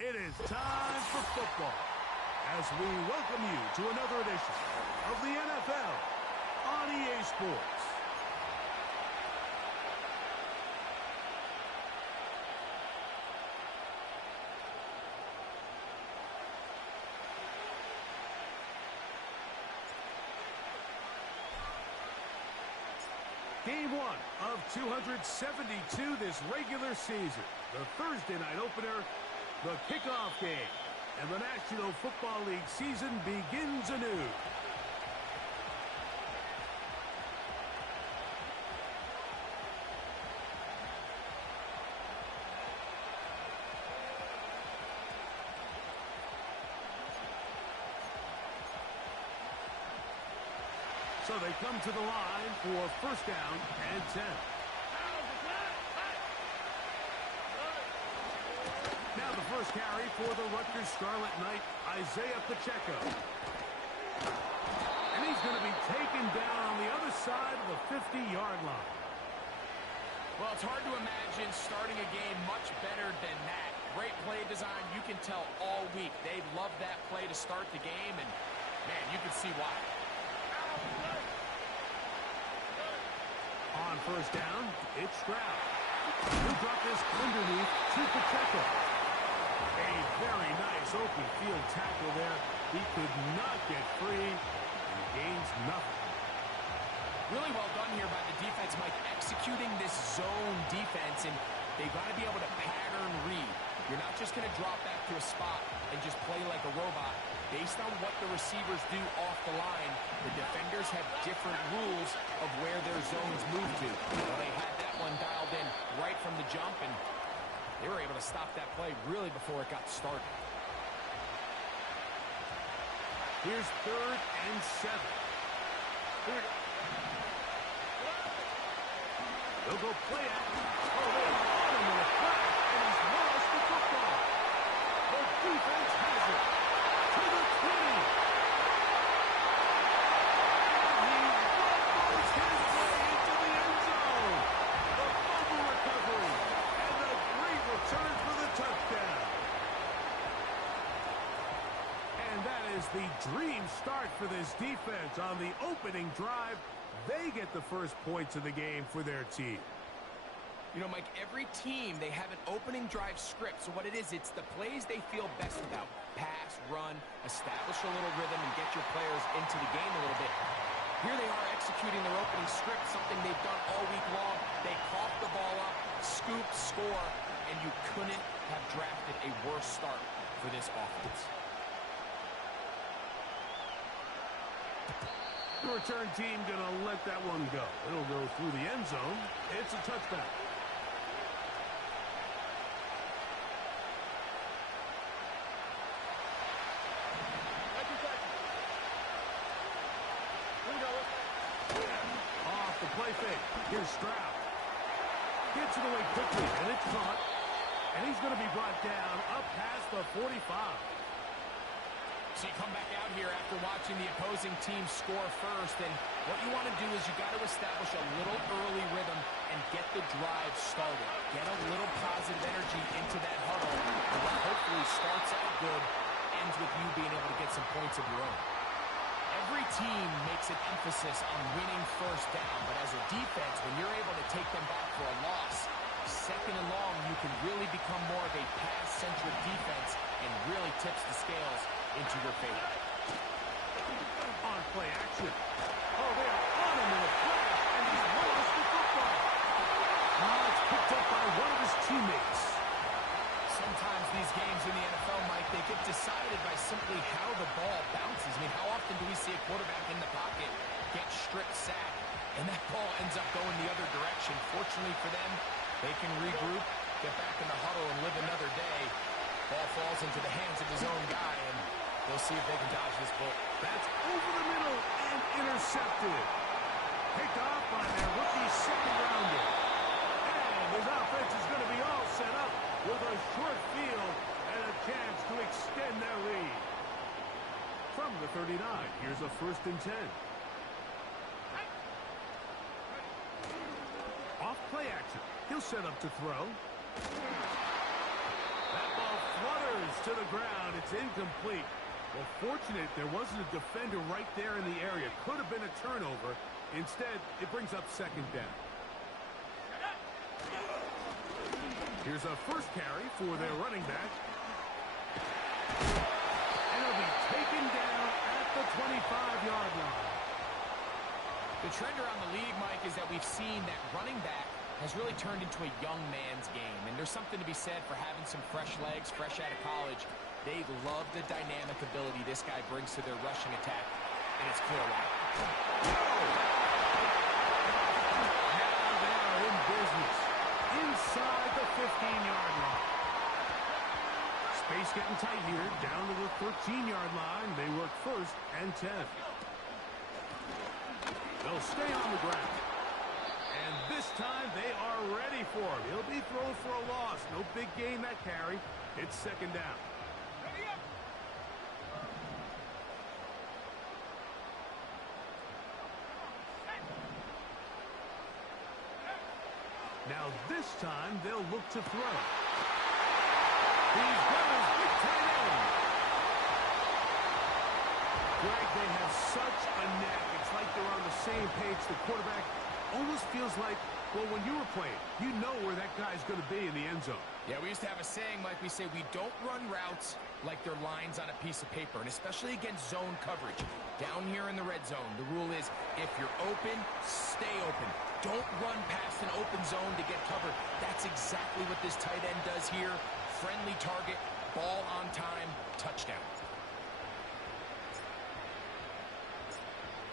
It is time for football as we welcome you to another edition of the NFL on EA Sports. Game one of 272 this regular season. The Thursday night opener, the kickoff game. And the National Football League season begins anew. So they come to the line for first down and 10. Now the first carry for the Rutgers Scarlet Knight, Isaiah Pacheco. And he's going to be taken down on the other side of the 50-yard line. Well, it's hard to imagine starting a game much better than that. Great play design. You can tell all week they love that play to start the game, and, man, you can see why. On first down, it's Stroud. He'll drop this underneath to Pacheco. A very nice open field tackle there. He could not get free and gains nothing. Really well done here by the defense, Mike, executing this zone defense, and they've got to be able to pattern read. You're not just going to drop back to a spot and just play like a robot. Based on what the receivers do off the line, the defenders have different rules of where their zones move to. Well, they had that one dialed in right from the jump, and they were able to stop that play really before it got started. Here's 3rd and 7. They'll go play action. Oh, they got him in a flash, and he's lost the football. The defense has it to the 20. And he rumbles his way into the end zone. The fumble recovery, and the great return for the touchdown. And that is the dream start for this defense on the opening drive. They get the first points of the game for their team. You know, Mike, every team, they have an opening drive script. So what it is, it's the plays they feel best about. Pass, run, establish a little rhythm, and get your players into the game a little bit. Here they are executing their opening script, something they've done all week long. They cough the ball up, scoop, score, and you couldn't have drafted a worse start for this offense. The return team going to let that one go. It'll go through the end zone. It's a touchdown. Off the play fake. Here's Stroud. Gets it away quickly, and it's caught. And he's going to be brought down up past the 45. So you come back out here after watching the opposing team score first, and what you want to do is you got to establish a little early rhythm and get the drive started. Get a little positive energy into that huddle, and what hopefully starts out good ends with you being able to get some points of your own. Every team makes an emphasis on winning first down, but as a defense, when you're able to take them back for a loss, second and long, you can really become more of a pass-centric defense and really tips the scales into your favor. On play action. Oh, they are on him in a flash, and he's lost the football. Now it's picked up by one of his teammates. Sometimes these games in the NFL, Mike, they get decided by simply how the ball bounces. I mean, how often do we see a quarterback in the pocket get stripped sack, and that ball ends up going the other direction? Fortunately for them, they can regroup, get back in the huddle, and live another day. Ball falls into the hands of his own guy, and they'll see if they can dodge this bullet. That's over the middle and intercepted. Picked off by their rookie second-rounder. And his offense is going to be all set up with a short field and a chance to extend their lead. From the 39, here's a 1st and 10. Off play action. He'll set up to throw. That ball flutters to the ground. It's incomplete. Well, fortunate there wasn't a defender right there in the area. Could have been a turnover. Instead, it brings up second down. Here's a first carry for their running back. And he'll be taken down at the 25-yard line. The trend around the league, Mike, is that we've seen that running back has really turned into a young man's game. And there's something to be said for having some fresh legs, fresh out of college. They love the dynamic ability this guy brings to their rushing attack. And it's clear why. Now they are in business. Inside the 15-yard line. Space getting tight here. Down to the 13-yard line. They work first and 10. They'll stay on the ground. And this time they are ready for him. He'll be thrown for a loss. No big gain that carry. It's second down. Now this time they'll look to throw. He's got his big tight end. Greg, they have such a knack. It's like they're on the same page. The quarterback almost feels like, well, when you were playing, you know where that guy's going to be in the end zone. Yeah, we used to have a saying, Mike, we say we don't run routes like they're lines on a piece of paper, and especially against zone coverage. Down here in the red zone, the rule is if you're open, stay open. Don't run past an open zone to get covered. That's exactly what this tight end does here. Friendly target, ball on time, touchdown.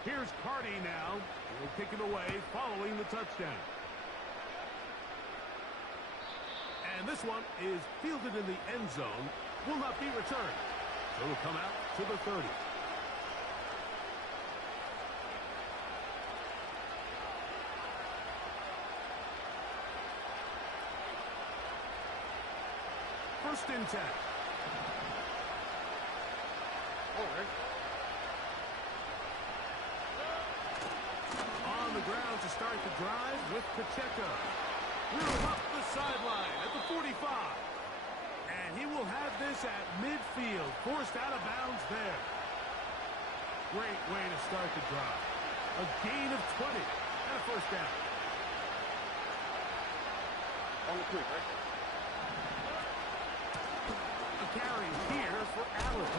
Here's Carty now. He'll kick it away following the touchdown. And this one is fielded in the end zone. Will not be returned. So it'll come out to the 30. First and 10. On the ground to start the drive with Pacheco. We're up the sideline at the 45. And he will have this at midfield. Forced out of bounds there. Great way to start the drive. A gain of 20 and a first down. On the quick, right? A carry here for Allen.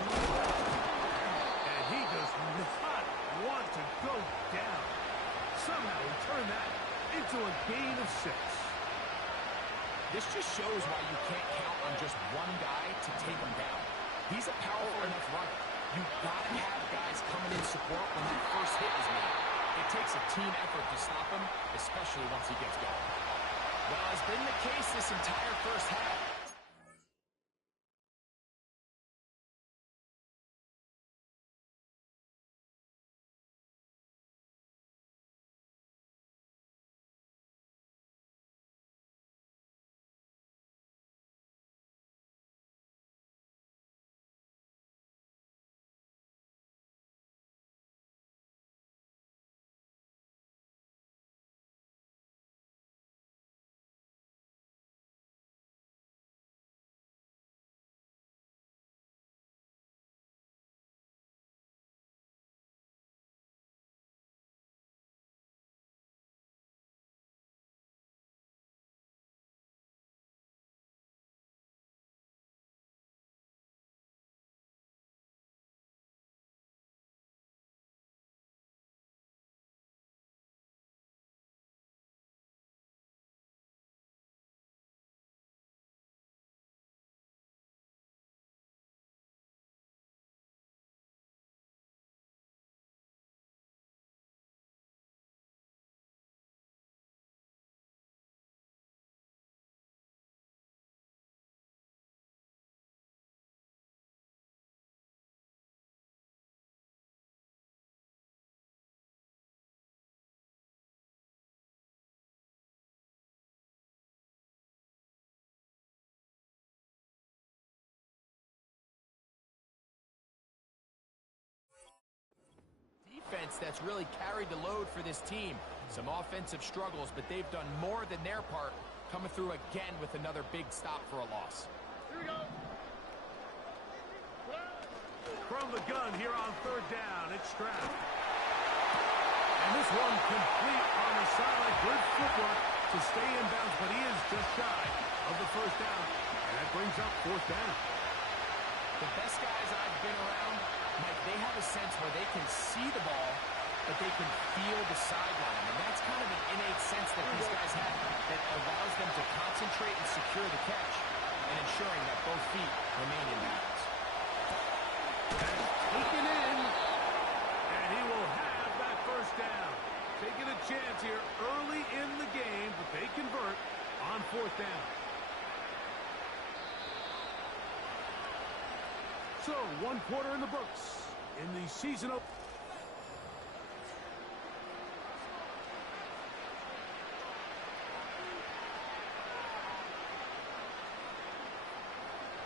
And he does not want to go down. Somehow he turned that into a gain of 6. This just shows why you can't count on just one guy to take him down. He's a powerful enough runner. You've got to have guys coming in support when that first hit is made. It takes a team effort to stop him, especially once he gets going. Well, has been the case this entire first half. Defense that's really carried the load for this team. Some offensive struggles, but they've done more than their part, coming through again with another big stop for a loss. Here we go. From the gun here on third down, it's Stroud. And this one complete on the sideline. Good footwork to stay in bounds, but he is just shy of the first down. And that brings up fourth down. The best guys I've been around, Mike, they have a sense where they can see the ball, but they can feel the sideline. And that's kind of an innate sense that these guys have that allows them to concentrate and secure the catch and ensuring that both feet remain in bounds. Taken in, and he will have that first down. Taking a chance here early in the game, but they convert on fourth down. So, one quarter in the books in the season opener.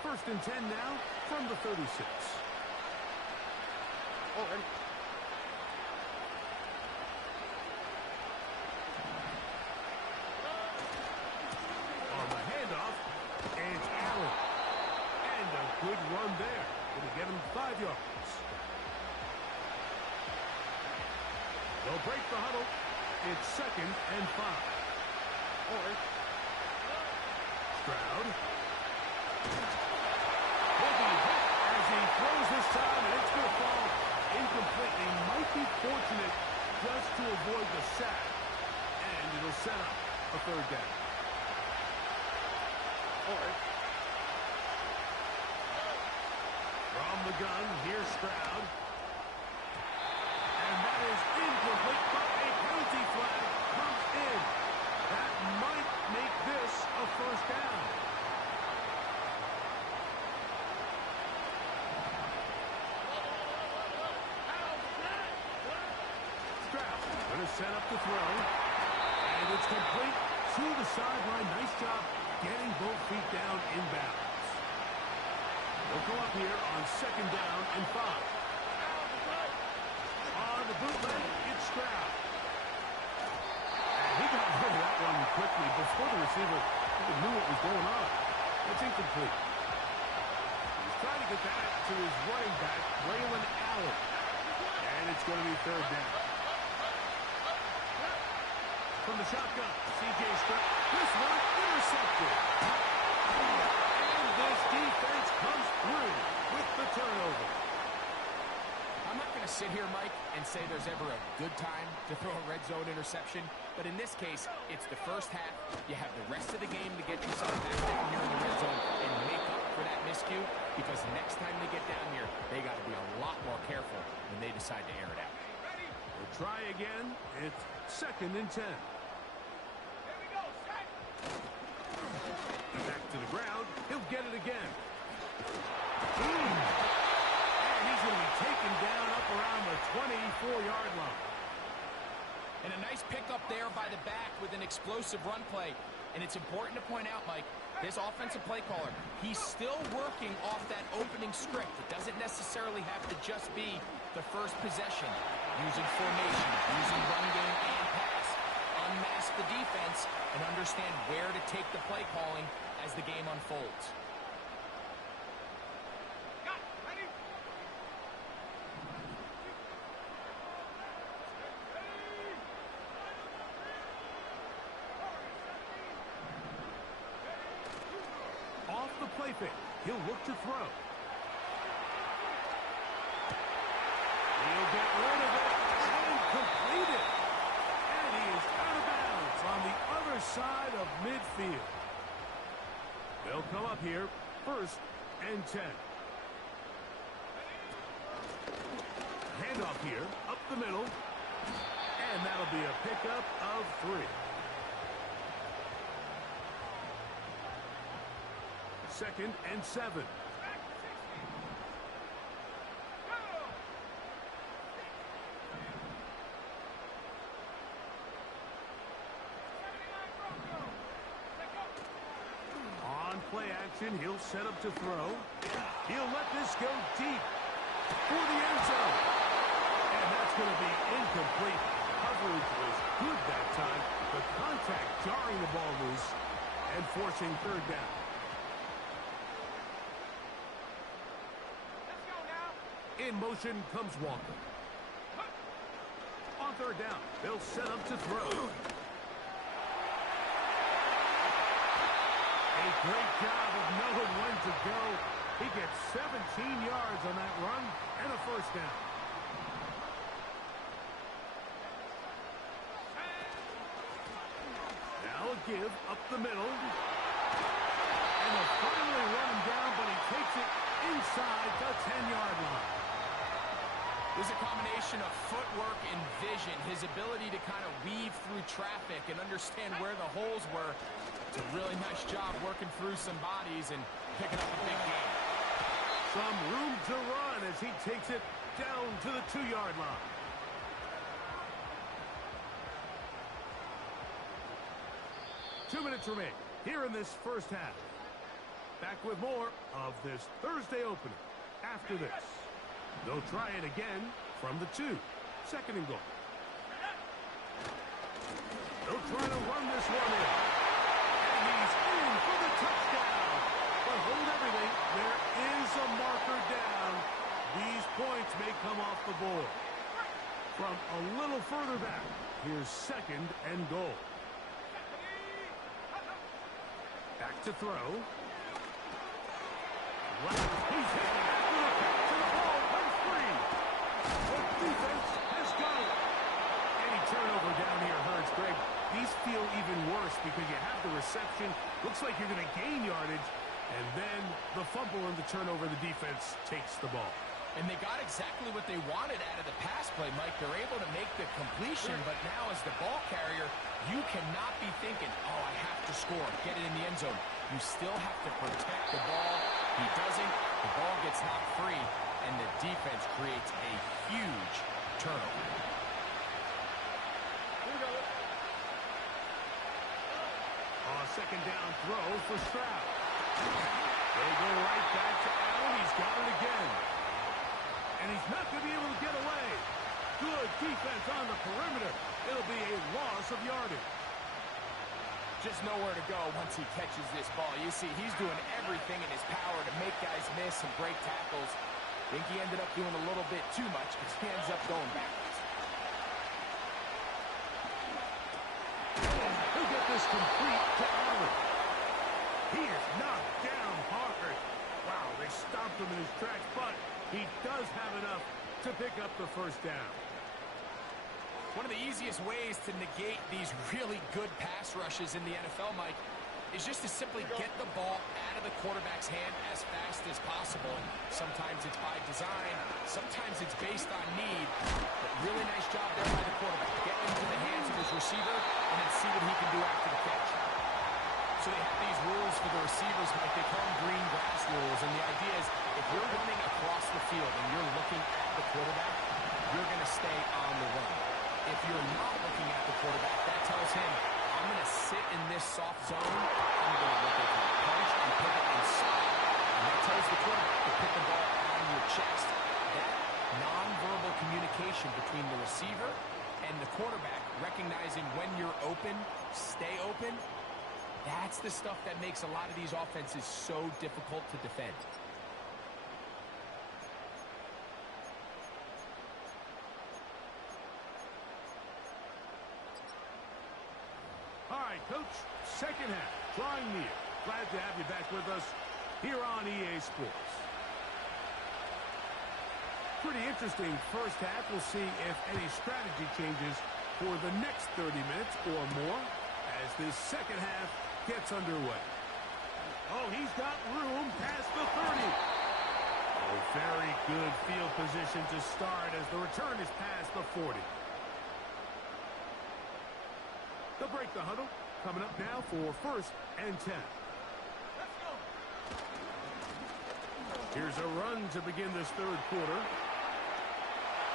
First and 10 now from the 36. Oh, ready. On the handoff, it's Allen. And a good run there. Going to get him 5 yards. They'll break the huddle. It's second and 5. Oh, ready. Stroud. Will be hit as he throws this time, and it's going to fall incomplete. He might be fortunate just to avoid the sack. And it'll set up a third down. Oh, ready. From the gun, here's Stroud. And that is incomplete, but a penalty flag comes in. That might make this a first down. Stroud going to set up the throw. And it's complete to the sideline. Nice job getting both feet down in bounds. They'll go up here on second down and 5. On the bootleg, it's Stroud. And he got rid of that one quickly before the receiver even knew what was going on. It's incomplete. He's trying to get that to his running back, Braylon Allen. And it's going to be third down. From the shotgun, C.J. Stroud. This one intercepted. And this defense comes through with the turnover. I'm not going to sit here, Mike, and say there's ever a good time to throw a red zone interception. But in this case, it's the first half. You have the rest of the game to get yourself back down here in the red zone and make up for that miscue. Because next time they get down here, they got to be a lot more careful when they decide to air it out. We'll try again. It's second and 10. Back to the ground. He'll get it again. And he's going to be taken down up around the 24-yard line. And a nice pickup there by the back with an explosive run play. And it's important to point out, Mike, this offensive play caller, he's still working off that opening script. It doesn't necessarily have to just be the first possession. Using formation, using run game and pass. Unmask the defense and understand where to take the play calling as the game unfolds. Off the play fake, he'll look to throw. He'll get rid of it and complete it. And he is out of bounds on the other side of midfield. They'll come up here, first and 10. Handoff here, up the middle. And that'll be a pickup of 3. Second and 7. On play action, he'll set up to throw. He'll let this go deep for the end zone. And that's going to be incomplete. Coverage was good that time. The contact jarring the ball loose and forcing third down. In motion comes Walker. On third down, they'll set up to throw. A great job of knowing when to go. He gets 17 yards on that run and a first down. Now a give up the middle. And they'll finally run him down, but he takes it inside the 10-yard line. There's a combination of footwork and vision, his ability to kind of weave through traffic and understand where the holes were. It's a really nice job working through some bodies and picking up a big gain. Some room to run as he takes it down to the 2-yard line. Two minutes remain here in this first half. Back with more of this Thursday opener after this. They'll try it again from the 2. Second and goal. They'll try to run this one in. And he's in for the touchdown. But hold everything. There is a marker down. These points may come off the board. From a little further back, here's second and goal. Back to throw. He's hit after the catch to the ball. Comes free. The defense has got it. Any turnover down here hurts, Greg. These feel even worse because you have the reception. Looks like you're going to gain yardage. And then the fumble and the turnover, the defense takes the ball. And they got exactly what they wanted out of the pass play, Mike. They're able to make the completion, but now as the ball carrier, you cannot be thinking, oh, I have to score, get it in the end zone. You still have to protect the ball. He doesn't. The ball gets knocked free, and the defense creates a huge turnover. Second down throw for Stroud. They go right back to Allen. He's got it again. And he's not going to be able to get away. Good defense on the perimeter. It'll be a loss of yardage. Just nowhere to go once he catches this ball. You see, he's doing everything in his power to make guys miss and break tackles. I think he ended up doing a little bit too much because he ends up going backwards. He'll get this complete to Allen. He is knocked down hard. Wow, they stopped him in his tracks, but he does have enough to pick up the first down. One of the easiest ways to negate these really good pass rushes in the NFL, Mike, is just to simply get the ball out of the quarterback's hand as fast as possible. And sometimes it's by design, sometimes it's based on need. But really nice job there by the quarterback. Get into the hands of his receiver and then see what he can do after the catch. So they have these rules for the receivers, Mike. They call them green grass rules. And the idea is if you're running across the field and you're looking at the quarterback, you're going to stay on the run. If you're not looking at the quarterback, that tells him, I'm going to sit in this soft zone. I'm going to look at the punch and pivot inside. And that tells the quarterback to put the ball on your chest. That nonverbal communication between the receiver and the quarterback, recognizing when you're open, stay open, that's the stuff that makes a lot of these offenses so difficult to defend. All right, Coach, second half, drawing near. Glad to have you back with us here on EA Sports. Pretty interesting first half. We'll see if any strategy changes for the next 30 minutes or more as this second half gets underway. Oh, he's got room past the 30. Oh, very good field position to start as the return is past the 40. They'll break the huddle. Coming up now for first and 10. Let's go. Here's a run to begin this third quarter.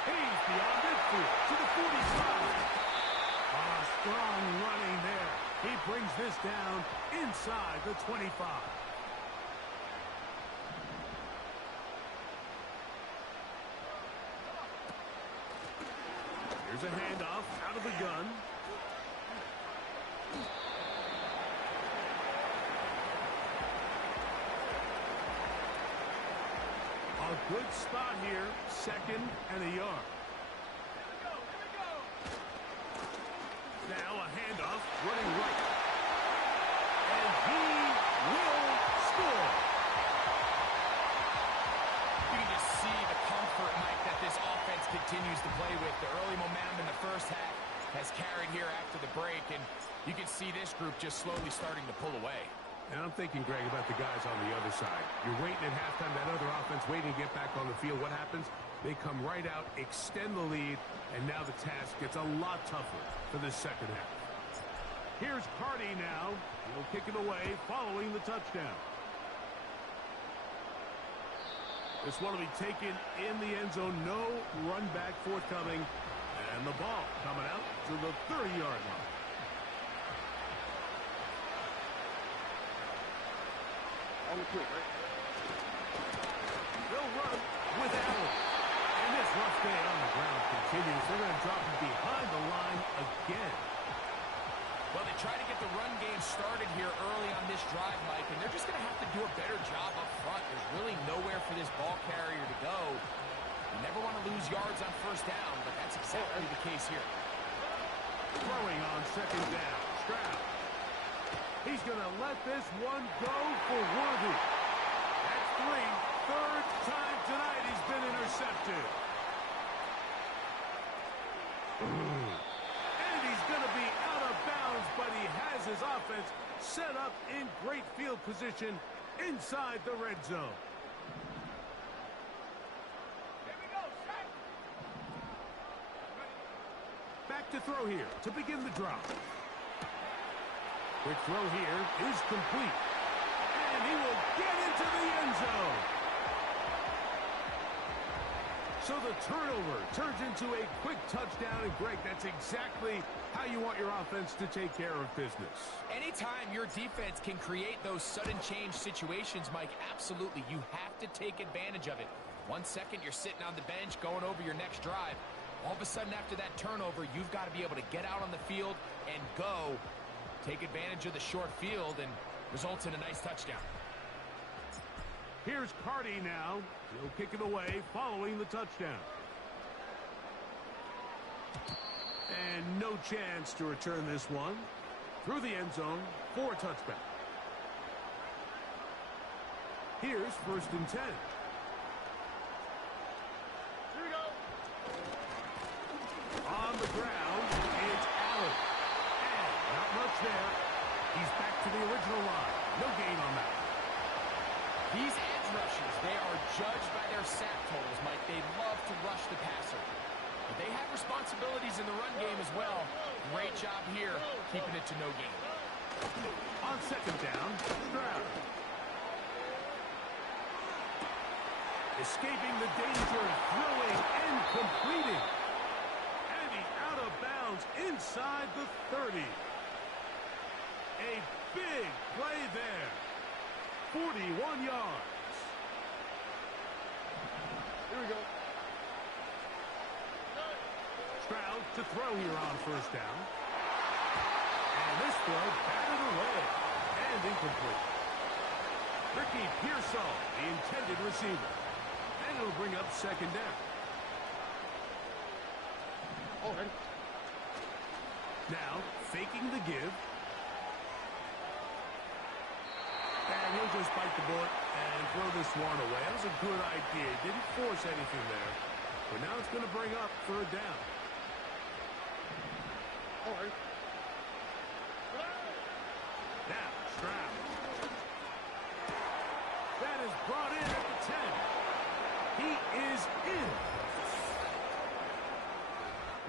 He's beyond midfield to the 45. Strong running there. He brings this down inside the 25. Here's a handoff out of the gun. A good spot here. 2nd and a yard. Now a handoff, running right. And he will score. You can just see the comfort, Mike, that this offense continues to play with. The early momentum in the first half has carried here after the break, and you can see this group just slowly starting to pull away. And I'm thinking, Greg, about the guys on the other side. You're waiting at halftime, that other offense waiting to get back on the field. What happens? They come right out, extend the lead, and now the task gets a lot tougher for this second half. Here's Cardi now. He'll kick it away following the touchdown. This one will be taken in the end zone. No run back forthcoming. And the ball coming out to the 30-yard line. On the quick, right? They'll run with Allen. And this rough day on the ground continues. They're going to drop him behind the line again. Well, they try to get the run game started here early on this drive, Mike, and they're just going to have to do a better job up front. There's really nowhere for this ball carrier to go. You never want to lose yards on first down, but that's exactly the case here. Throwing on 2nd down. Stroud. He's going to let this one go for Worthy. That's 3. 3rd time tonight he's been intercepted. And he's going to be out of bounds, but he has his offense set up in great field position inside the red zone. Back to throw here to begin the drop. Quick throw here is complete. And he will get into the end zone. So the turnover turns into a quick touchdown. And, Greg, that's exactly how you want your offense to take care of business. Anytime your defense can create those sudden change situations, Mike, absolutely, you have to take advantage of it. 1 second, you're sitting on the bench going over your next drive. All of a sudden, after that turnover, you've got to be able to get out on the field and go. Take advantage of the short field, and results in a nice touchdown. Here's Cardi now. He'll kick it away following the touchdown. And no chance to return this one. Through the end zone for a touchback. Here's 1st and 10. Here we go. On the ground, it's Allen. And not much there. He's back to the original line. No gain on that. These edge rushers, they are judged by their sack totals, Mike. They love to rush the passer. But they have responsibilities in the run game as well. Great job here, keeping it to no gain. On 2nd down, Stroud. Escaping the danger, throwing and completing. And he's out of bounds inside the 30. A big play there. 41 yards. Here we go. Stroud to throw here on 1st down. And this throw batted away and incomplete. Ricky Pearsall, the intended receiver. And it'll bring up 2nd down. All right. Now, faking the give. And he'll just bite the bullet and throw this one away. That was a good idea. Didn't force anything there. But now it's going to bring up 3rd down. All right. Now, Stroud. That is brought in at the 10. He is in.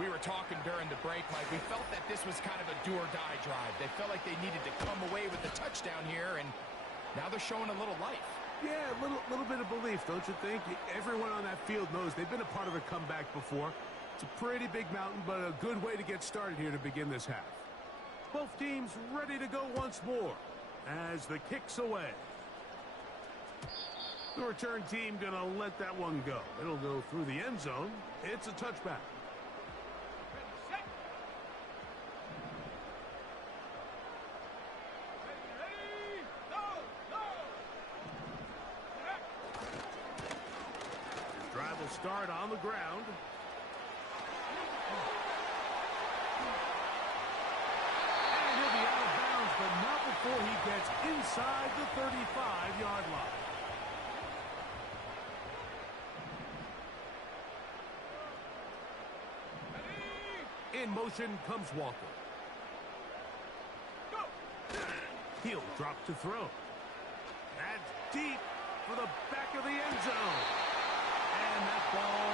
We were talking during the break, Mike. We felt that this was kind of a do-or-die drive. They felt like they needed to come away with the touchdown here, and now they're showing a little life. Yeah, a little bit of belief, don't you think? Everyone on that field knows they've been a part of a comeback before. It's a pretty big mountain, but a good way to get started here to begin this half. Both teams ready to go once more as the kick's away. The return team going to let that one go. It'll go through the end zone. It's a touchback. start on the ground. And he'll be out of bounds, but not before he gets inside the 35-yard line. In motion comes Walker. He'll drop to throw. That's deep for the back of the end zone. And that ball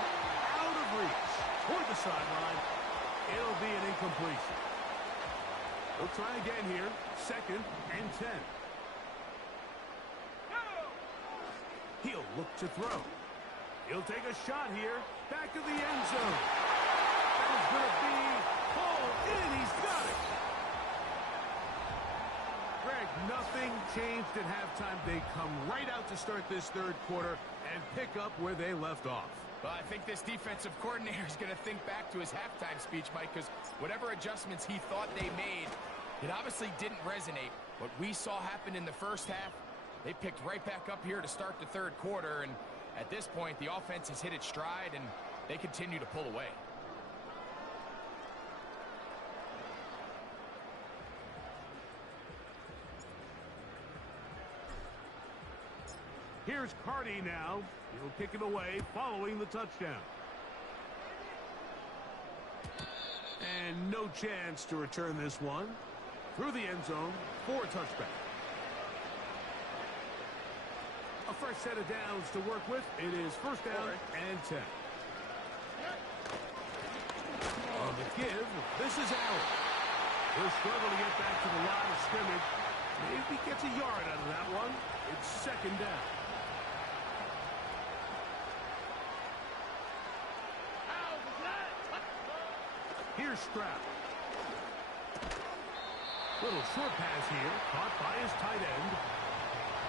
out of reach toward the sideline. It'll be an incompletion. We'll try again here. 2nd and 10. He'll look to throw. He'll take a shot here. Back of the end zone. That is going to be pulled in. He's got it. Greg, nothing changed at halftime. They come right out to start this third quarter and pick up where they left off. Well, I think this defensive coordinator is going to think back to his halftime speech, Mike, because whatever adjustments he thought they made, it obviously didn't resonate. What we saw happen in the first half, they picked right back up here to start the third quarter, and at this point, the offense has hit its stride, and they continue to pull away. Here's Carty now. He'll kick it away following the touchdown. And no chance to return this one. Through the end zone for a touchback. A fresh set of downs to work with. It is 1st down and 10. On the give, this is Allen. He'll struggle to get back to the line of scrimmage. Maybe gets a yard out of that one. It's 2nd down. Here's Stroud. Little short pass here, caught by his tight end.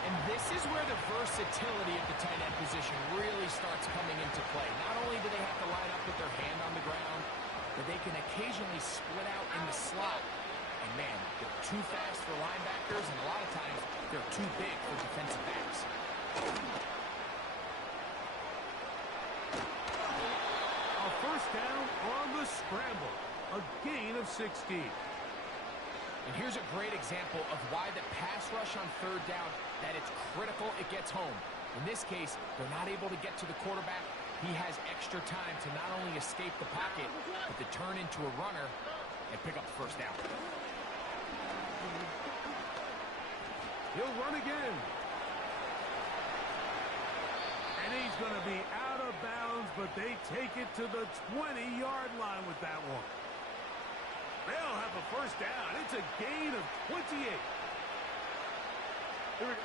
And this is where the versatility of the tight end position really starts coming into play. Not only do they have to line up with their hand on the ground, but they can occasionally split out in the slot. And man, they're too fast for linebackers, and a lot of times they're too big for defensive backs. A 1st down on the scramble. A gain of 16. And here's a great example of why the pass rush on 3rd down, that it's critical it gets home. In this case, they're not able to get to the quarterback. He has extra time to not only escape the pocket, but to turn into a runner and pick up the 1st down. He'll run again. And he's going to be out of bounds, but they take it to the 20-yard line with that one. They'll have a 1st down. It's a gain of 28. Here we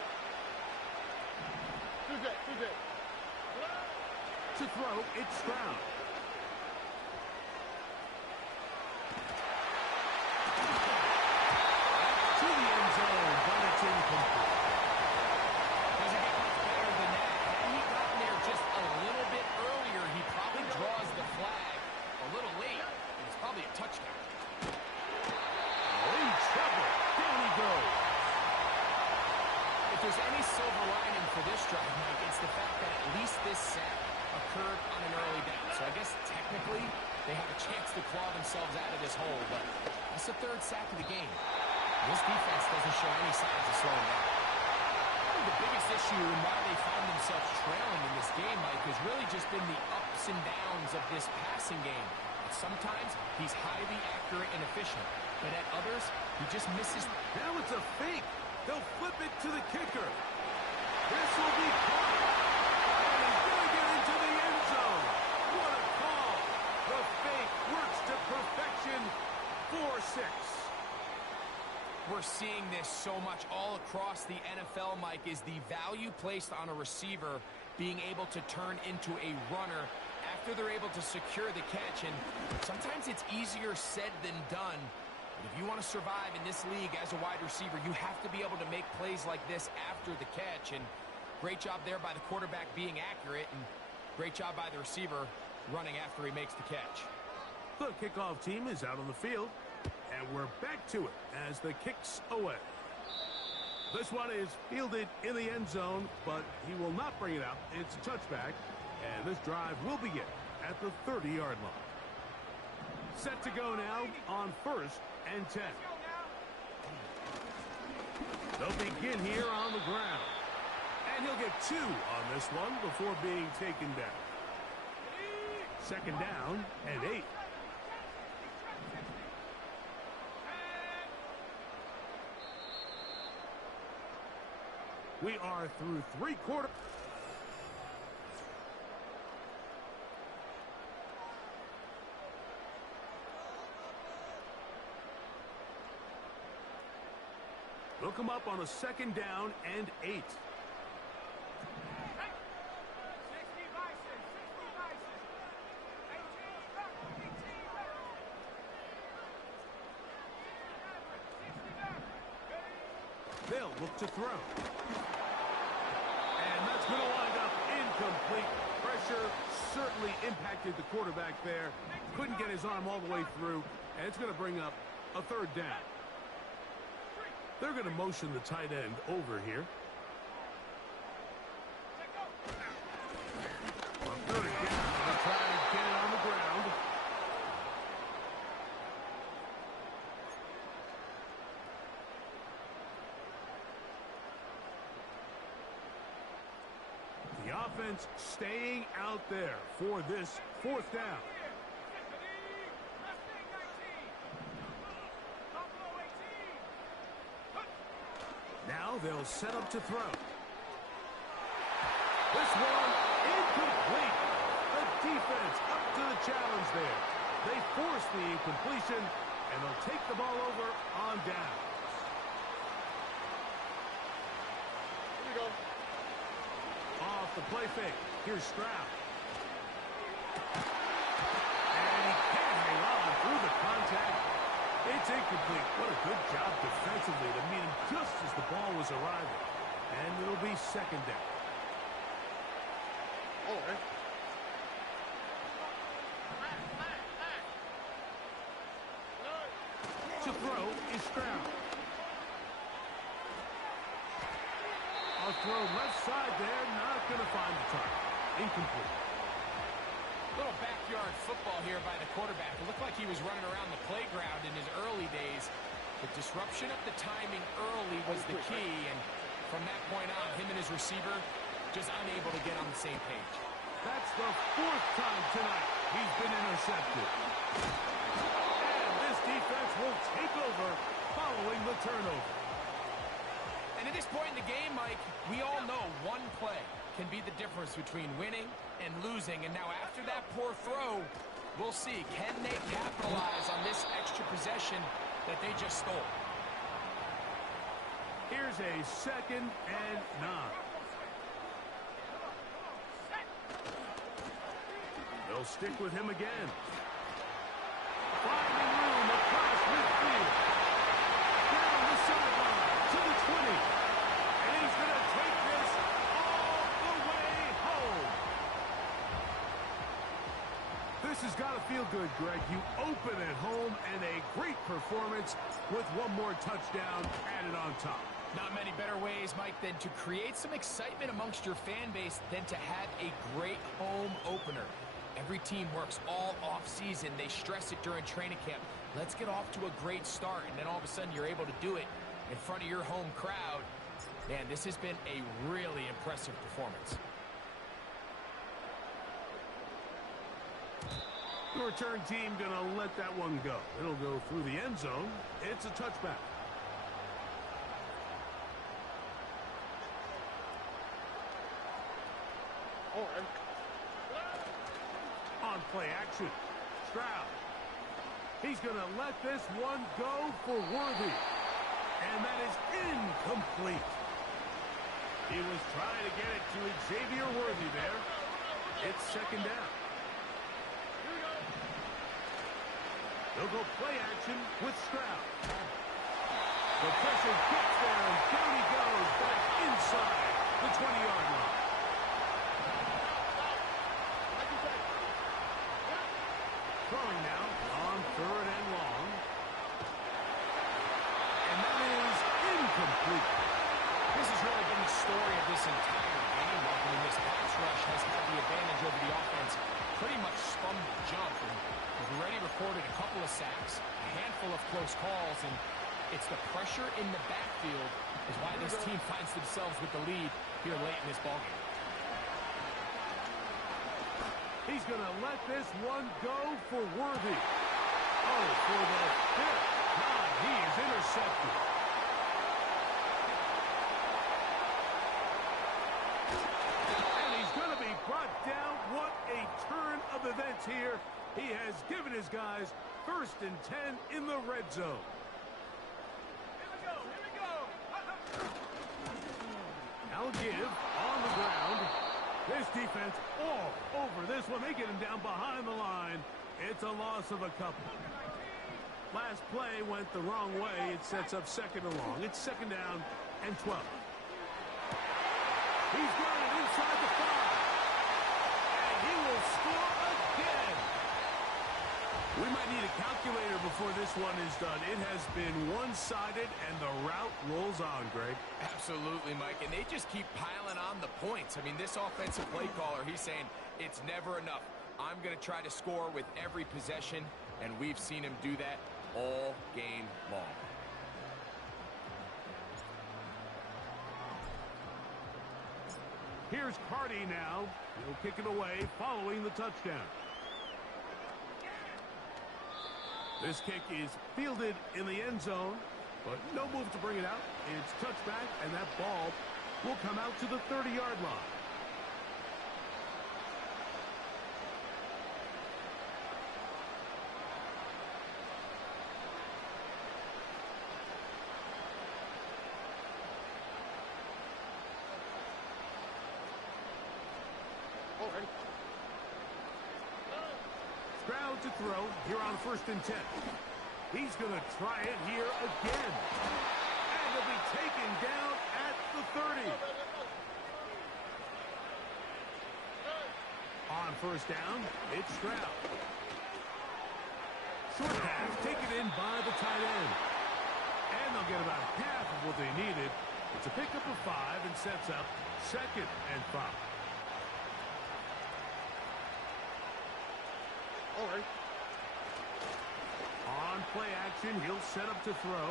go. Tuesday. To throw, it's Stroud. To the end zone, but it's incomplete. Doesn't get much better than that. Had he gotten there just a little bit earlier, he probably draws the flag a little late. And it's probably a touchdown. In trouble. Down he goes. If there's any silver lining for this drive, Mike, it's the fact that at least this sack occurred on an early down. So I guess technically they have a chance to claw themselves out of this hole, but that's the 3rd sack of the game. This defense doesn't show any signs of slowing down. Probably the biggest issue in why they found themselves trailing in this game, Mike, has really just been the ups and downs of this passing game. Sometimes he's highly accurate and efficient, but at others, he just misses. Now it's a fake. They'll flip it to the kicker. This will be caught. And he's going to get into the end zone. What a call. The fake works to perfection. 4-6. We're seeing this so much all across the NFL, Mike, is the value placed on a receiver being able to turn into a runner after they're able to secure the catch. And sometimes it's easier said than done. But if you want to survive in this league as a wide receiver, you have to be able to make plays like this after the catch. And great job there by the quarterback being accurate, and great job by the receiver running after he makes the catch. The kickoff team is out on the field, and we're back to it as the kick's away. This one is fielded in the end zone, but he will not bring it out. It's a touchback. And this drive will begin at the 30-yard line. Set to go now on 1st and 10. They'll begin here on the ground. And he'll get 2 on this one before being taken down. 2nd down and 8. We are through 3 quarters. They'll come up on a 2nd down and 8. They'll look to throw. And that's going to wind up incomplete. Pressure certainly impacted the quarterback there. Couldn't get his arm all the way through. And it's going to bring up a 3rd down. They're going to motion the tight end over here. On 3rd down, they're trying to get it on the ground. The offense staying out there for this 4th down. Now they'll set up to throw. This one incomplete. The defense up to the challenge there. They force the incompletion, and they'll take the ball over on down. Here we go. Off the play fake. Here's Stroud. And he can't hang on through the contact. It's incomplete. What a good job defensively to meet him just as the ball was arriving. And it'll be 2nd down. All right. To throw is Stroud. A throw left side there, not going to find the target. Incomplete. Little backyard football here by the quarterback. It looked like he was running around the playground in his early days. The disruption of the timing early was the key, and from that point on, him and his receiver just unable to get on the same page. That's the 4th time tonight he's been intercepted. And this defense will take over following the turnover. And at this point in the game, Mike, we all know one play can be the difference between winning and losing. And now after that poor throw, we'll see. Can they capitalize on this extra possession that they just stole? Here's a 2nd and 9. They'll stick with him again. Finding room across midfield. Down the sideline to the 20. And he's going to take this all the way home. This has got to feel good, Greg. You open at home and a great performance with one more touchdown added on top. Not many better ways, Mike, than to create some excitement amongst your fan base than to have a great home opener. Every team works all off-season. They stress it during training camp. Let's get off to a great start, and then all of a sudden you're able to do it in front of your home crowd. Man, this has been a really impressive performance. The return team going to let that one go. It'll go through the end zone. It's a touchback. All right. On play action. Stroud. He's going to let this one go for Worthy. And that is incomplete. He was trying to get it to Xavier Worthy there. It's 2nd down. They'll go play action with Stroud. The pressure gets there, and down he goes back inside the 20-yard line. Throwing now on 3rd and long. And that is incomplete. This has really been the story of this entire game. I mean, this pass rush has had the advantage over and it's the pressure in the backfield is why this team finds themselves with the lead here late in this ballgame. He's going to let this one go for Worthy. Oh, for the fifth time, he is intercepted. And he's going to be brought down. What a turn of events here. He has given his guys 1st and 10 in the red zone. Now give on the ground. This defense all over this one. They get him down behind the line. It's a loss of a couple. Last play went the wrong way. It sets up 2nd and long. It's 2nd down and 12. He's got it inside the 5. And he will score again. We might need a calculator before this one is done. It has been one-sided, and the route rolls on, Greg. Absolutely, Mike, and they just keep piling on the points. I mean, this offensive play caller, he's saying it's never enough. I'm going to try to score with every possession, and we've seen him do that all game long. Here's Carty now. He'll kick it away following the touchdown. This kick is fielded in the end zone, but no move to bring it out. It's touchback, and that ball will come out to the 30-yard line. Stroud to throw here on 1st and 10. He's going to try it here again. And he'll be taken down at the 30. On 1st down, it's Stroud. Short pass taken in by the tight end. And they'll get about half of what they needed. It's a pickup of 5 and sets up 2nd and 5. On play action, he'll set up to throw.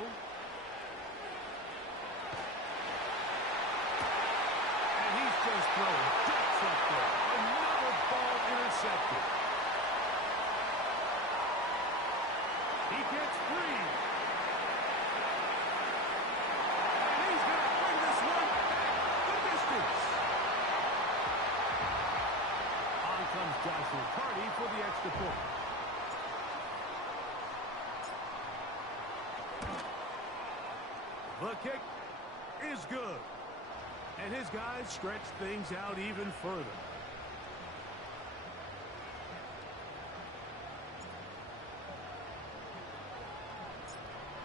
And he's just throwing ducks up there. Another ball intercepted. He gets free. And he's going to bring this one back the distance. On comes Joshua Carty for the extra point. The kick is good. And his guys stretch things out even further.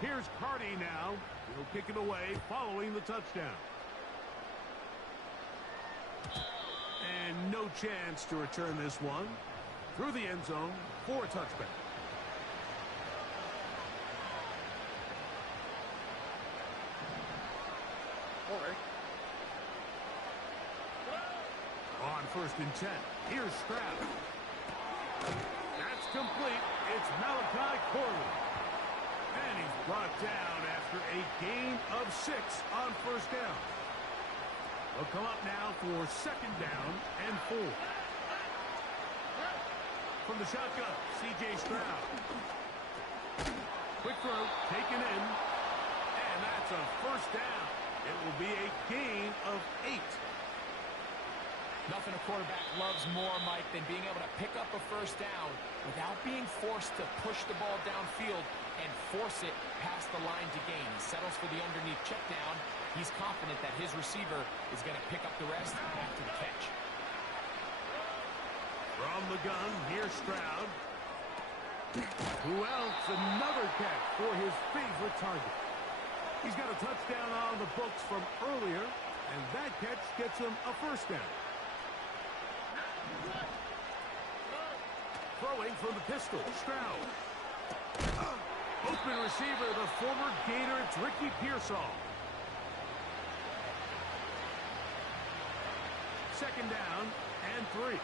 Here's Carty now. He'll kick it away following the touchdown. And no chance to return this one. Through the end zone for a touchback. On 1st and 10, here's Stroud. That's complete. It's Malachi Corley. And he's brought down after a gain of 6 on 1st down. They'll come up now for 2nd down and 4. From the shotgun, C.J. Stroud. Quick throw, taken in. And that's a 1st down. It will be a gain of 8. Nothing a quarterback loves more, Mike, than being able to pick up a 1st down without being forced to push the ball downfield and force it past the line to gain. He settles for the underneath check down. He's confident that his receiver is going to pick up the rest after the catch. From the gun, here's Stroud. Who else? Another catch for his favorite target. He's got a touchdown on the books from earlier, and that catch gets him a 1st down. Throwing from the pistol, Stroud. Open receiver, the former Gator, it's Ricky Pearsall. 2nd down and 3.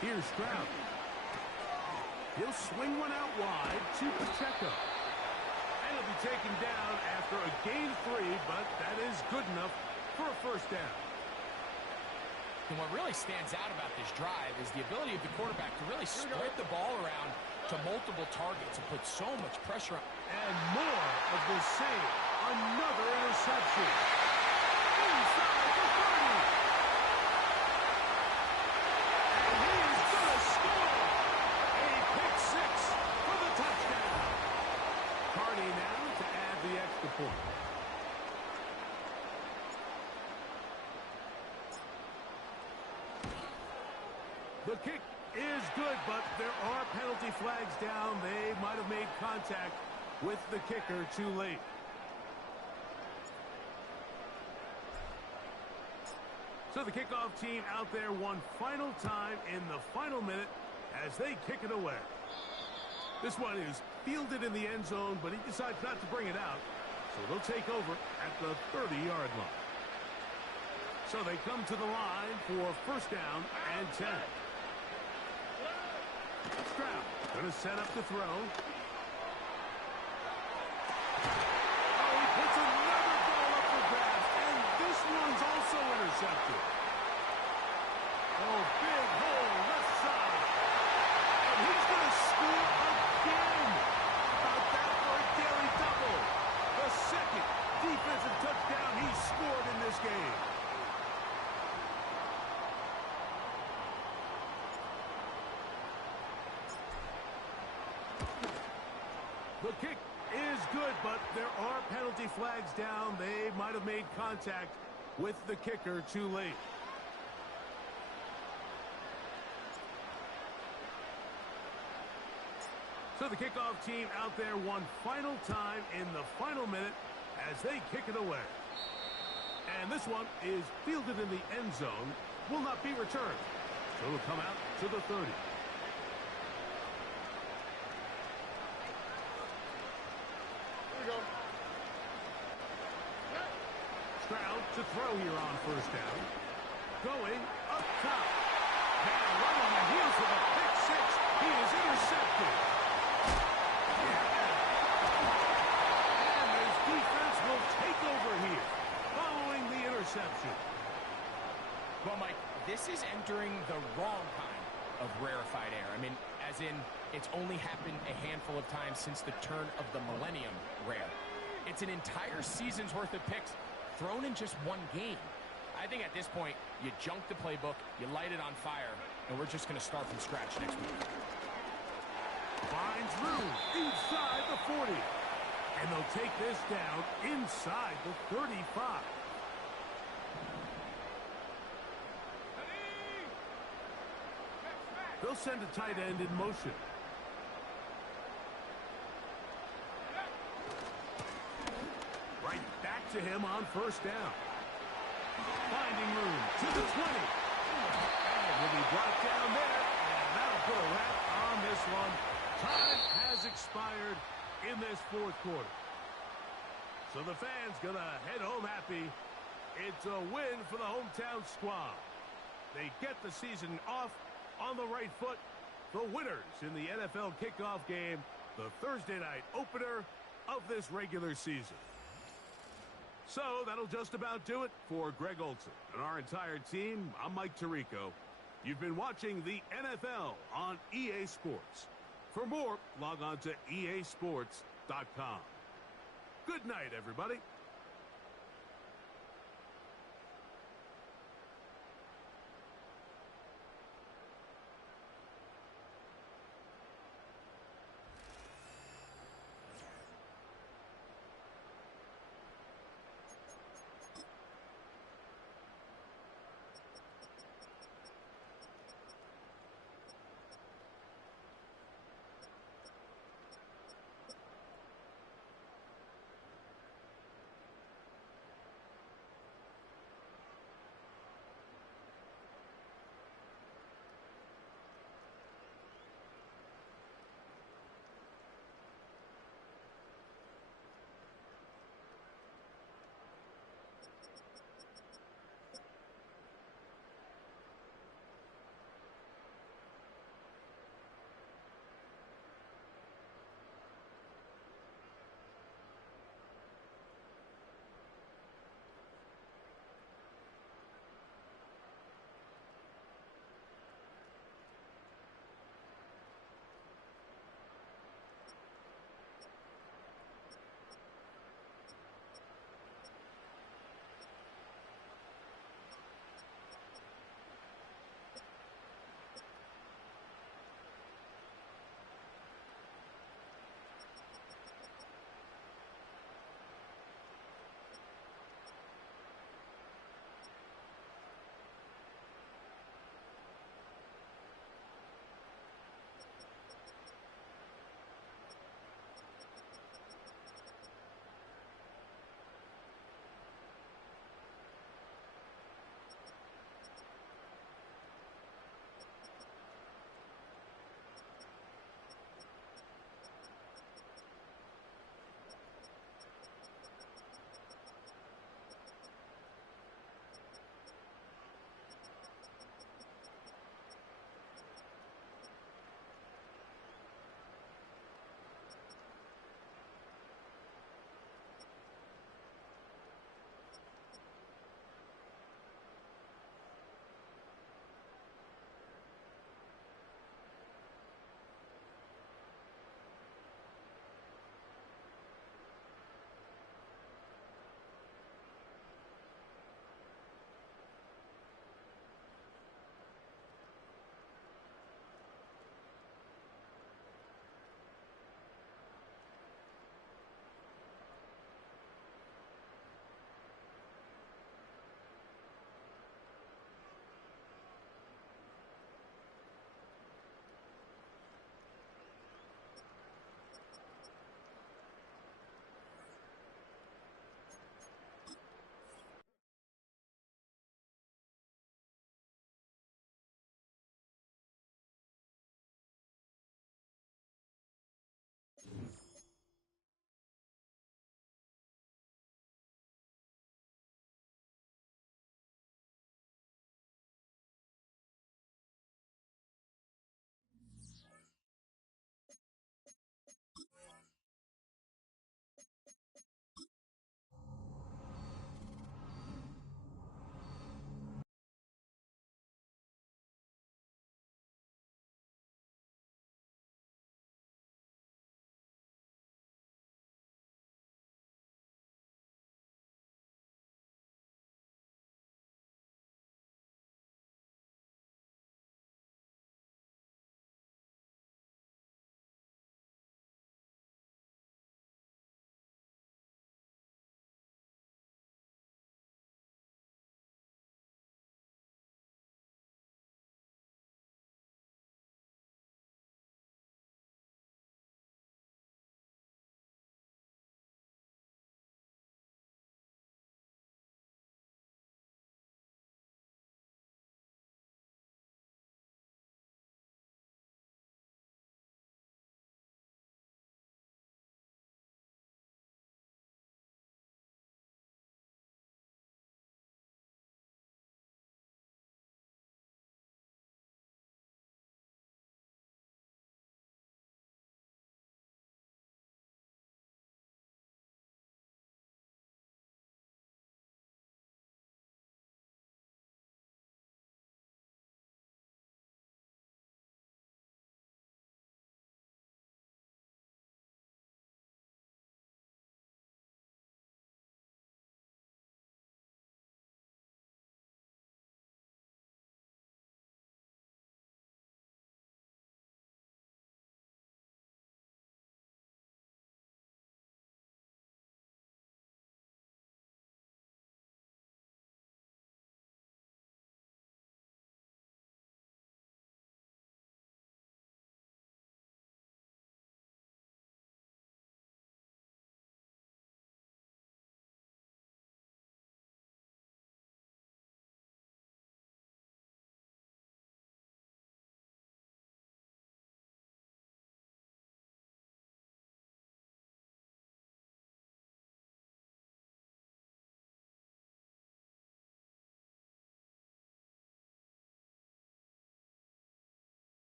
Here's Stroud. He'll swing one out wide to Pacheco. And he'll be taken down after a gain 3, but that is good enough for a first down. And what really stands out about this drive is the ability of the quarterback to really spread the ball around to multiple targets and put so much pressure on. And more of the same. Another interception. Inside the 30. And he is going to score. A pick 6 for the touchdown. Carney now to add the extra point. The kick is good, but there are penalty flags down. They might have made contact with the kicker too late. So the kickoff team out there one final time in the final minute as they kick it away. This one is fielded in the end zone, but he decides not to bring it out. So they'll take over at the 30-yard line. So they come to the line for first down and 10. Stroud going to set up the throw. Oh, he puts another ball up for grabs, and this one's also intercepted. Oh, big hole left side. And he's going to score again. About that for a daily double. The second defensive touchdown he's scored in this game. The kick is good, but there are penalty flags down. They might have made contact with the kicker too late. So the kickoff team out there one final time in the final minute as they kick it away. And this one is fielded in the end zone, will not be returned. So it'll come out to the 30. Stroud to throw here on first down. Going up top. Now right on the heels of a pick 6. He is intercepted. And his defense will take over here following the interception. Well, Mike, this is entering the wrong kind of rarefied air. I mean, as in, it's only happened a handful of times since the turn of the millennium rare. It's an entire season's worth of picks thrown in just one game. I think at this point, you junk the playbook, you light it on fire, and we're just going to start from scratch next week. Finds room inside the 40. And they'll take this down inside the 35. They'll send a tight end in motion. Right back to him on first down. Finding room to the 20. And he'll be brought down there. And that'll put a wrap on this one. Time has expired in this fourth quarter. So the fans gonna head home happy. It's a win for the hometown squad. They get the season off on the right foot. The winners in the NFL kickoff game, the Thursday night opener of this regular season. So that'll just about do it for Greg Olson and our entire team. I'm Mike Tirico. You've been watching the NFL on EA Sports. For more, log on to easports.com. Good night, everybody.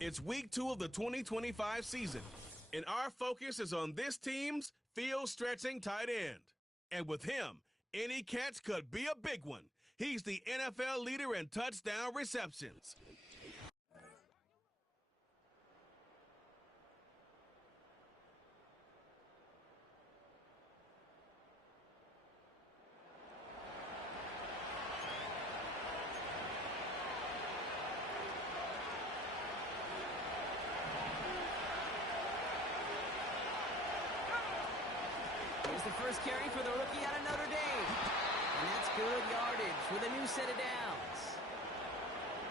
It's week 2 of the 2025 season, and our focus is on this team's field-stretching tight end. And with him, any catch could be a big one. He's the NFL leader in touchdown receptions. Here's the first carry for the rookie out of Notre Dame. And that's good yardage with a new set of downs.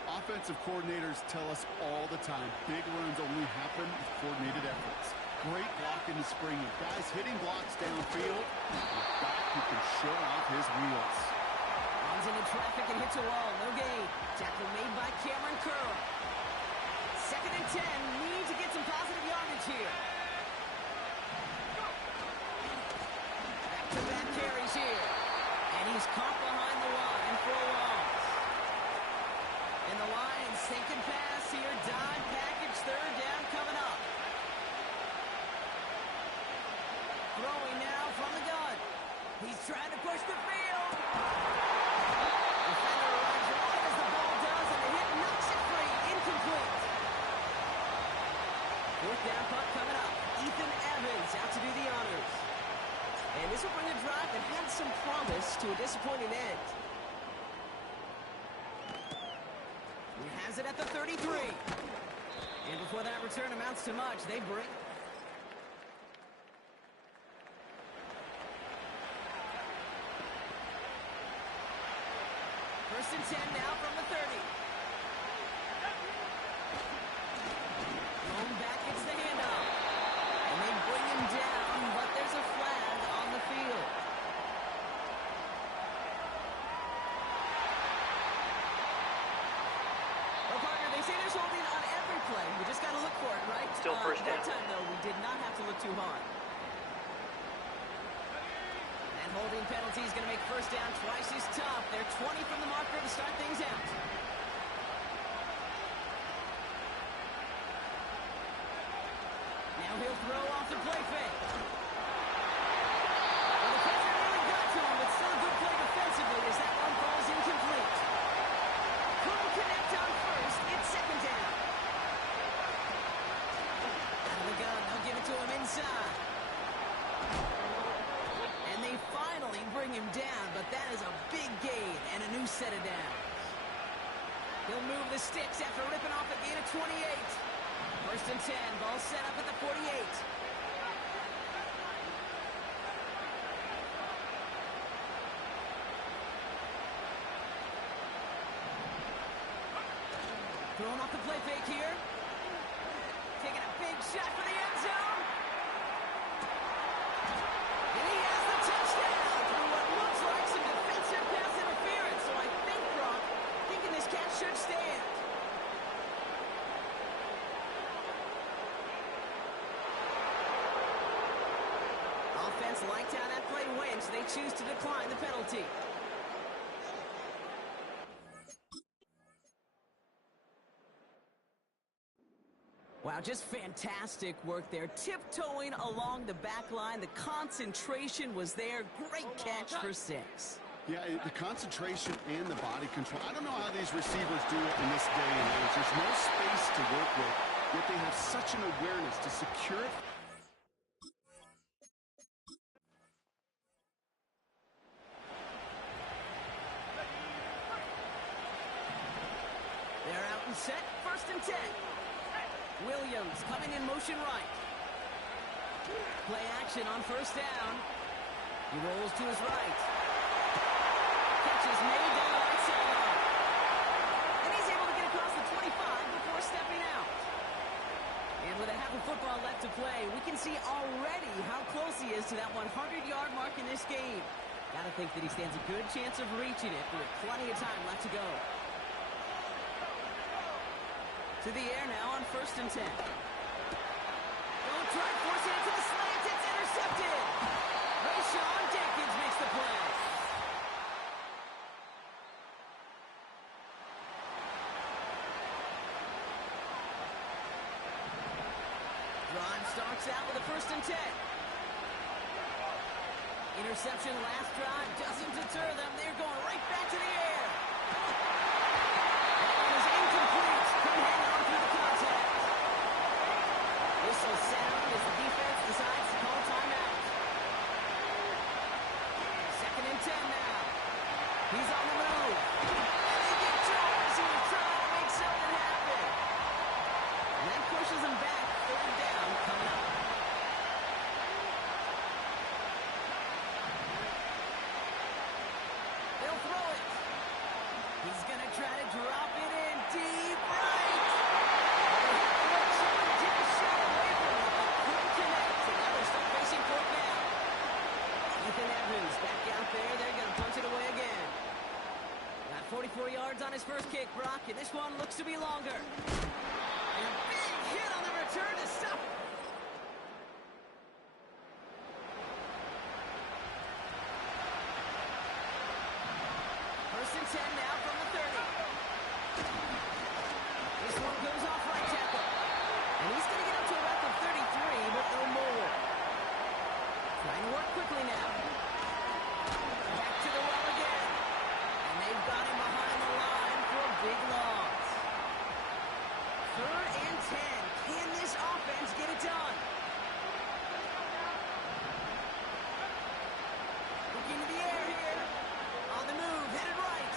Offensive coordinators tell us all the time, big runs only happen with coordinated efforts. Great block in the spring. Guys hitting blocks downfield. A back who can show off his wheels. Runs into traffic and hits a wall. No gain. Tackle made by Cameron Curl. 2nd and 10. Need to get some positive yardage here. Back-to-back carries here. And he's caught behind the line for a loss. And the Lions sinking pass here. Dime package, 3rd down coming up. Throwing now from the gun. He's trying to push the field. Defender runs wide as the ball does, and the hit knocks it free. Incomplete. 4th down punt coming up. Ethan Evans out to do the honors. And this will bring a drive that had some promise to a disappointing end. He has it at the 33. And before that return amounts to much, they bring... First and 10 now from the 30. Thrown back, it's the handoff. And they bring him down, but there's a flag on the field. Well, partner, they say there's holding on every play. We just got to look for it, right? Still first down. That time, though, we did not have to look too hard. That holding penalty is going to make first down twice as tough. They're 20 from the marker to start things out. Now he'll throw off the play fake. Well, the catcher really got to him, but still a good play defensively as that one falls incomplete. Couldn't connect on first. It's 2nd down. Out of the gun. They'll give it to him inside. And they finally bring him down, but that is a big gain and a new set of downs. He'll move the sticks after ripping off a gain of 28. 1st and 10, ball set up at the 48. Throwing off the play fake here. Taking a big shot for the end zone. And he has the touchdown through what looks like some defensive pass interference. So I think, Brock, thinking this catch should stand. Offense liked how that play went, so they choose to decline the penalty. Wow, just fantastic work there. Tiptoeing along the back line. The concentration was there. Great catch for 6. Yeah, the concentration and the body control. I don't know how these receivers do it in this day and age. There's no space to work with, yet they have such an awareness to secure it. They're out and set. 1st and 10. Williams coming in motion right. Play action on 1st down. He rolls to his right. Catch is made down the right sideline. And he's able to get across the 25 before stepping out. And with a half of football left to play, we can see already how close he is to that 100-yard mark in this game. Gotta think that he stands a good chance of reaching it with plenty of time left to go. To the air now on 1st and 10. Don't try forcing it to the slant. It's intercepted. Rayshawn Jenkins makes the play. starts out with a 1st and 10. Interception last drive doesn't deter them. They're going right back to the air. That one is incomplete. Couldn't hang on through the contact. Whistle sound as the defense decides to call timeout. 2nd and 10 now. He's on the move. And they get Jones, who is trying to make something happen. And that pushes him back. 3rd down coming up. They'll throw it. He's going to try to drop it in deep right. Just shot away from it, but couldn't connect. And now they're still facing 4th down. Ethan Evans back out there. They're going to punch it away again. Got 44 yards on his first kick, Brock, and this one looks to be longer. And a big hit on the return to stop. First and 10 now from the 30. This one goes off right tackle. And he's going to get up to a record 33, but no more. Trying to work quickly now. Back to the well again. And they've got him behind the line for a big loss. 3rd and 10. Can this offense get it done? Looking to the air here. On the move, headed right.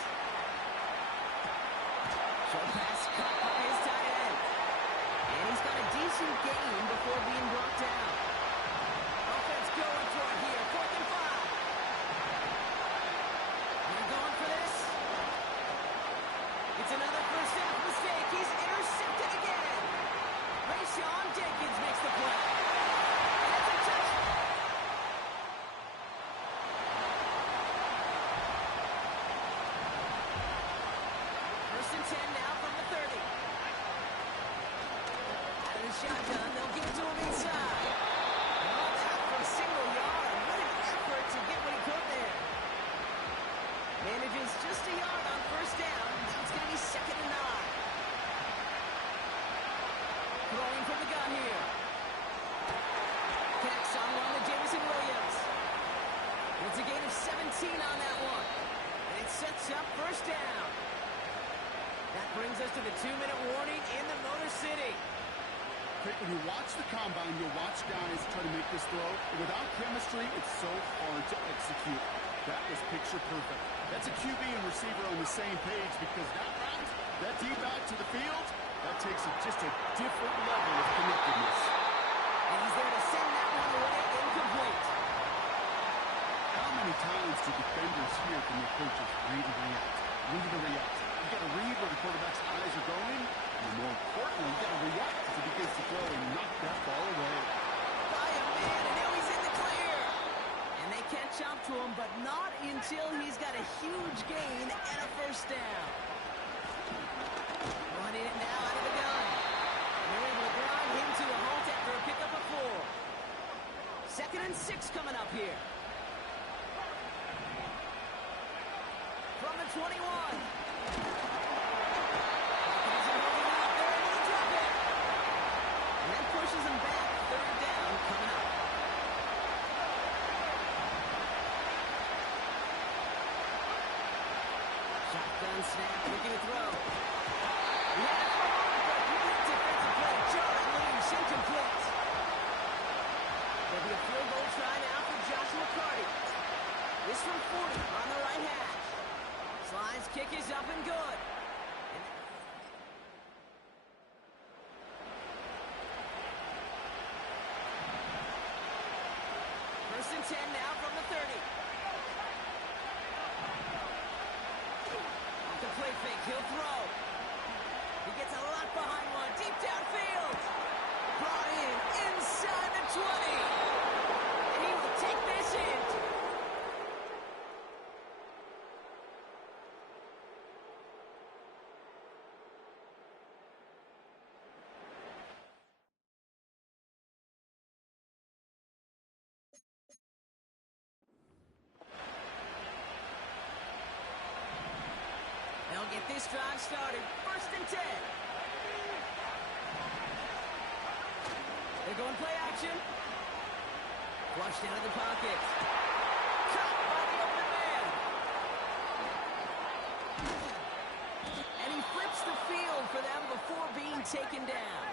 Short pass cut by his tight end. And he's got a decent gain before being brought down. Offense going for it here. 4th and 5. They're going for this. It's another first half mistake. He's intercepted again. Rayshawn Jenkins makes the play. And it's a touchdown. First and 10 now from the 30. Out of the shotgun, they'll give it to him inside. And all that for a single yard. What an effort to get what he could there. Manages just a yard on 1st down. Now it's going to be 2nd and 9. Throwing from the gun here. Connects on one to Jameson Williams. It's a gain of 17 on that one. And it sets up 1st down. That brings us to the 2-minute warning in the Motor City. When you watch the combine, you'll watch guys try to make this throw. Without chemistry, it's so hard to execute. That was picture perfect. That's a QB and receiver on the same page because that route, that deep out to the field, that takes just a different level of connectedness. And he's there to send that one away incomplete. How many times do defenders hear from their coaches, read and react, read and react? You got to read where the quarterback's eyes are going, and more importantly, you got to react as he begins to throw and knock that ball away. By a man, and now he's in the clear. And they catch up to him, but not until he's got a huge gain and a 1st down. Running it now out of the gun. And they're able to grind him to a halt after a pickup of 4. 2nd and 6 coming up here. From the 21. And that pushes him back. 3rd down coming up. Shotgun snap, looking to throw. Left but great defensive play. Jordan Lynch, incomplete. There'll be a field goal try now for Joshua Carty. This from 40 on the right hash. Slide's kick is up and good. First and 10 now from the 30. Off the play fake, he'll throw. He gets a lot behind one, deep downfield. Brought in inside the 20. And he will take this in. They'll get this drive started. First and 10. They're going play action. Flushed out of the pocket. Caught by the open man. And he flips the field for them before being taken down.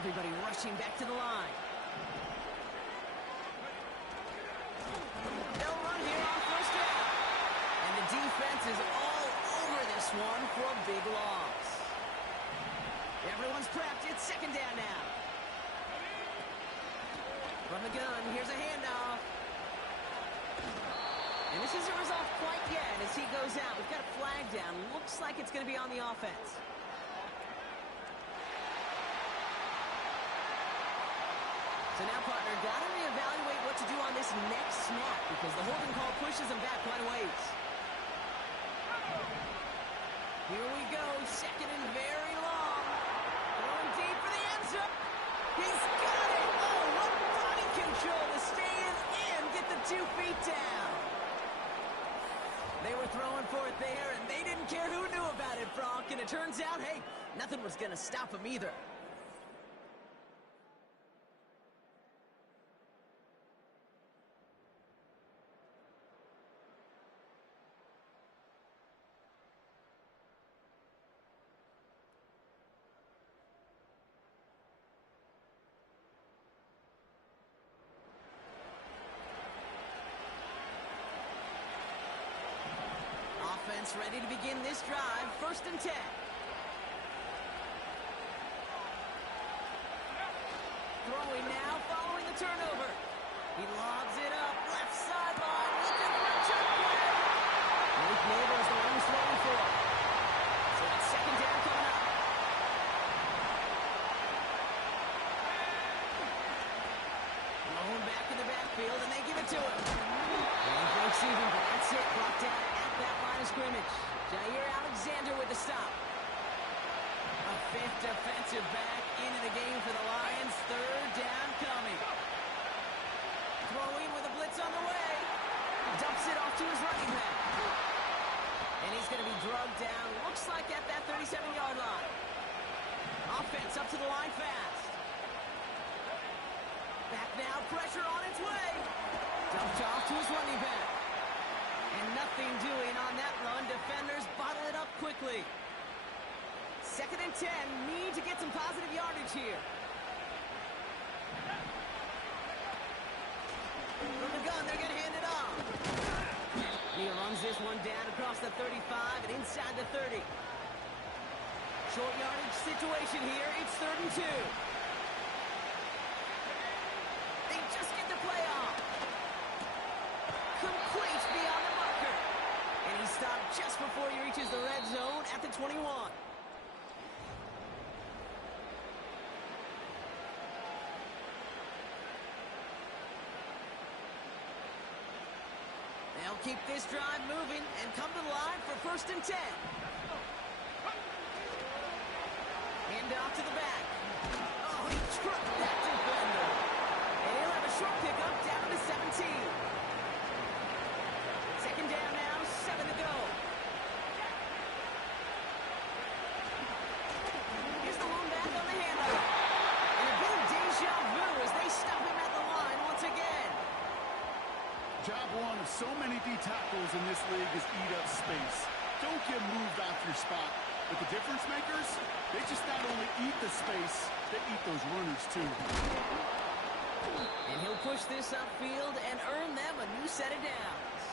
Everybody rushing back to the line. They'll run here on first down. And the defense is all over this one for a big loss. Everyone's prepped. It's second down now. From the gun, here's a handoff. And this isn't resolved quite yet as he goes out. We've got a flag down. Looks like it's going to be on the offense. So now, partner, got to reevaluate what to do on this next snap because the holding call pushes him back quite a ways. Here we go, second and very long. Going deep for the end zone. He's got it. Oh, what body control to stay in, get the 2 feet down. They were throwing for it there, and they didn't care who knew about it, Frank. And it turns out, hey, nothing was going to stop him either. Offense ready to begin this drive. First and 10. Throwing now, following the turnover. He lobs it up, left sideline, looking for a jump play. Malik Neighbor is the one who's throwing for it. So that's second down coming up. Thrown back in the backfield, and they give it to him. And he breaks even, but that's it. Brought down at that line of scrimmage. Jair Alexander with the stop. A fifth defensive back into the game for the Lions. Third down coming. Throwing with a blitz on the way. Dumps it off to his running back. And he's going to be drugged down. Looks like at that 37-yard line. Offense up to the line fast. Back now, pressure on its way. Dumped off to his running back. And nothing doing on that run. Defenders bottle it up quickly. Second and 10. Need to get some positive yardage here. From the gun, they're going to hand it off. He runs this one down across the 35 and inside the 30. Short yardage situation here. It's third and 2. They just get the play off. Complete beyond the marker. And he stopped just before he reaches the red zone at the 21. They'll keep this drive moving and come to the line for first and 10. Hand off to the back. Oh, he trucked that defender. And he'll have a short pickup down to 17. Second down now, 7 to go. Here's the lone back on the handoff. And a bit of deja vu as they stop him at the line once again. Job one of so many D tackles in this league is eat up space. Don't get moved off your spot. But the difference makers, they just not only eat the space, they eat those runners too. And he'll push this upfield and earn them a new set of downs.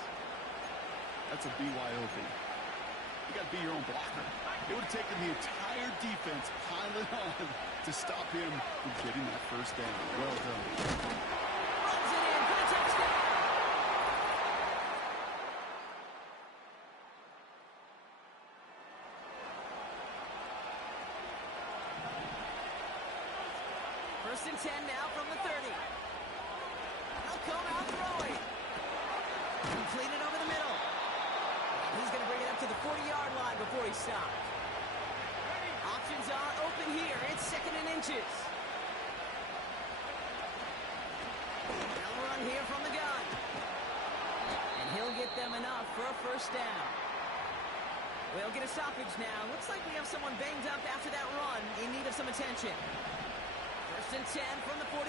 That's a BYOB. You got to be your own blocker. It would have taken the entire defense piling on to stop him from getting that first down. Well done. Runs it in for the touchdown. First and 10 now from the 30. They'll come out throwing. Completed over the middle. And he's going to bring it up to the 40-yard line before he stops. Options are open here. It's second and inches. They'll run here from the gun. And he'll get them enough for a first down. We'll get a stoppage now. Looks like we have someone banged up after that run in need of some attention. First First and 10 from the 41.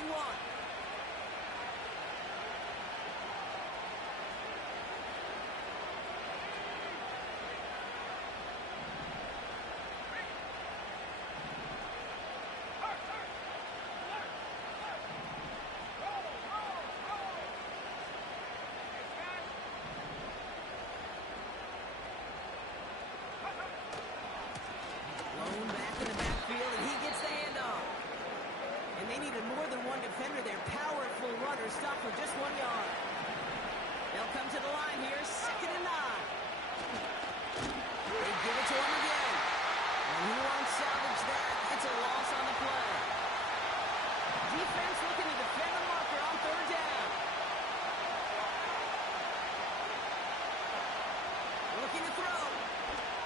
Blown back in the backfield, and he gets the handoff. And they needed more than one defender there. Powerful runner, stopped for just 1 yard. They'll come to the line here, 2nd and 9. They give it to him again. And he won't salvage that. It's a loss on the play. Defense looking to defend the marker on 3rd down. Looking to throw.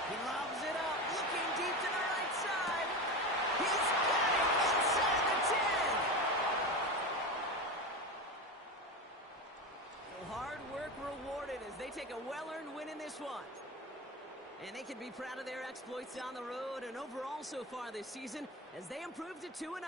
He lobs it up, looking deep to the right side. He's got it inside the 10. So hard work rewarded as they take a well-earned win in this one. And they can be proud of their exploits down the road and overall so far this season as they improve to 2-0.